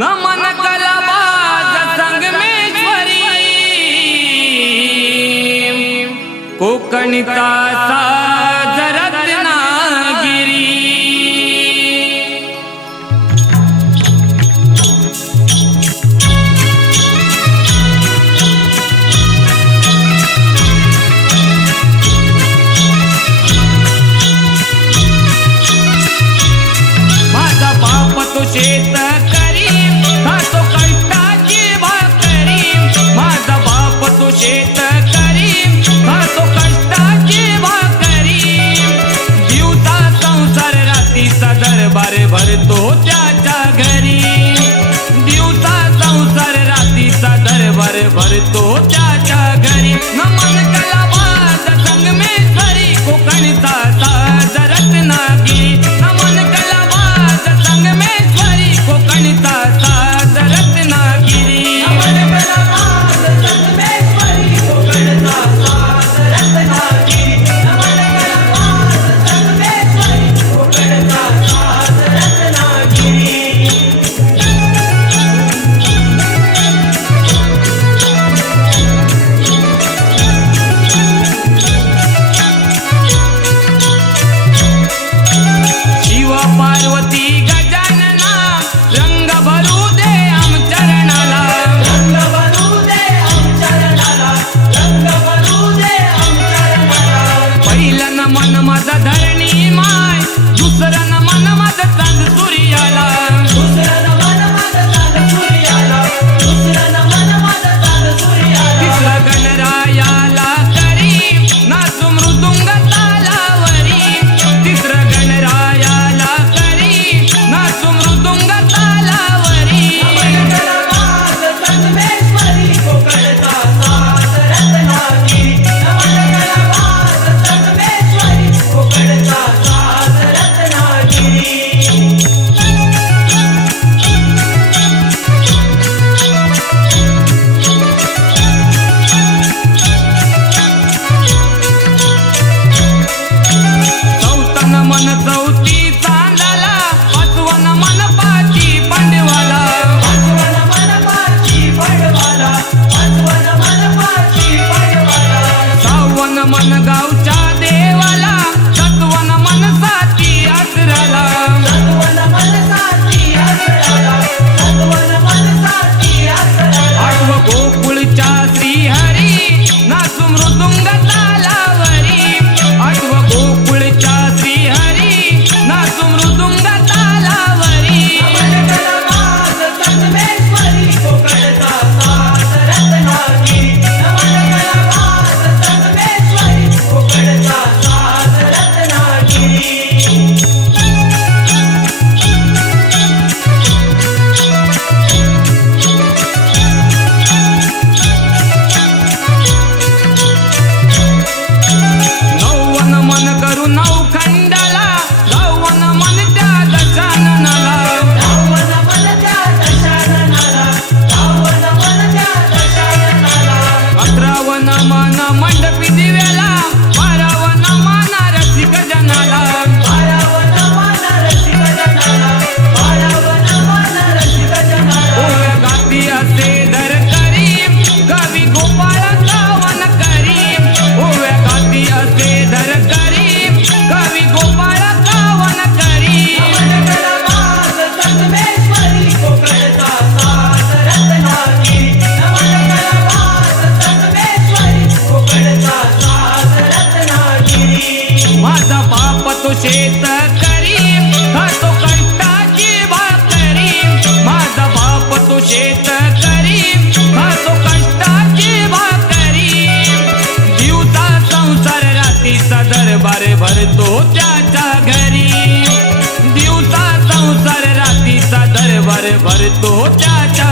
नमन कलाबाज संगमेश्वरी कोकणिता साज रत्नागिरी माझा बाप तो शेतकरी खातो कष्टाची भाकरी माझा बाप तो शेतकरी खातो कष्टाची भाकरी दिवसा संसार रात्रीचा दरबार भरतो त्याच्या घरी दिवसा संसार रात्रीचा दरबार भरतो त्याच्या घरी नमन कलाबाज संगमेश्वरी कोकणचा साज रत्नागिरी नमन कलाबाज संगमेश्वरी कोकणचा साज रत्नागिरी नमन कलाबाज संगमेश्वरी कोकणचा साज रत्नागिरी नमन कलाबाज संगमेश्वरी कोकणचा साज रत्नागिरी शिव पार्वती गजानना रंग भरू दे आमचरणाला रंग भरू दे आमचरणाला रंग भरू दे आमचरणाला पहिलं नमन माझं धरणी माय दुसरं नमन माझं चांद सूर्याला दुसरं नमन माझं चांद सूर्याला दुसरं नमन माझं चांद सूर्याला तिसरं गणरायाला करी नाचू मृदुंग तालावरी तिसरं गणरायाला करी नाचू मृदुंग तालावरी नमन कलाबाज संगमेश्वरी कोकणचा साज रत्नागिरी नमन कलाबाज संगमेश्वरी कोकणचा साज रत्नागिरी चौथं नमन चौथी चांदाला पाचवं नमन पाची पांडवाला पाचवं नमन पाची पांडवाला पाचवं नमन पाची पांडवाला सहावं नमन गावच्या देवाला सातवं नमन साती आसराला सातवं नमन साती आसराला सातवं नमन साती आसराला आठवं गोकुळच्या श्रीहरी नाचू मृदुंग तालावरी आठवं गोकुळच्या श्रीहरी नाचू मृदुंग तालावरी नमन कलाबाज संगमेश्वरी कोकणचा साज रत्नागिरी नमन कलाबाज संगमेश्वरी कोकणचा साज रत्नागिरी नववन मन करू नवखंडाला दहावन मन त्या दशाननाला दहावन मन त्या दशाननाला दहावन मन त्या दशाननाला अकरावन मन मंडपी दिव्याला बारावन मन रसिक जनाला बारावन मन रसिक जनाला बारावन मन रसिक जनाला ओव्या गाती असे धर करी कवी गोपाळ गावन करी ओव्या गाती असे धर करी कवी गोपाळ गावन करी नमन कलाबाज संगमेश्वरी कोकणचा साज रत्नागिरी नमन कलाबाज संगमेश्वरी कोकणचा साज रत्नागिरी माझा बाप तो शेतकरी खातो कष्टाची भाकरी माझा बाप तो शेतकरी खातो कष्टाची भाकरी दिवसा संसार रात्रीचा दरबार भरतो त्याच्या घरी दिवसा संसार रात्रीचा दरबार भरतो त्याच्या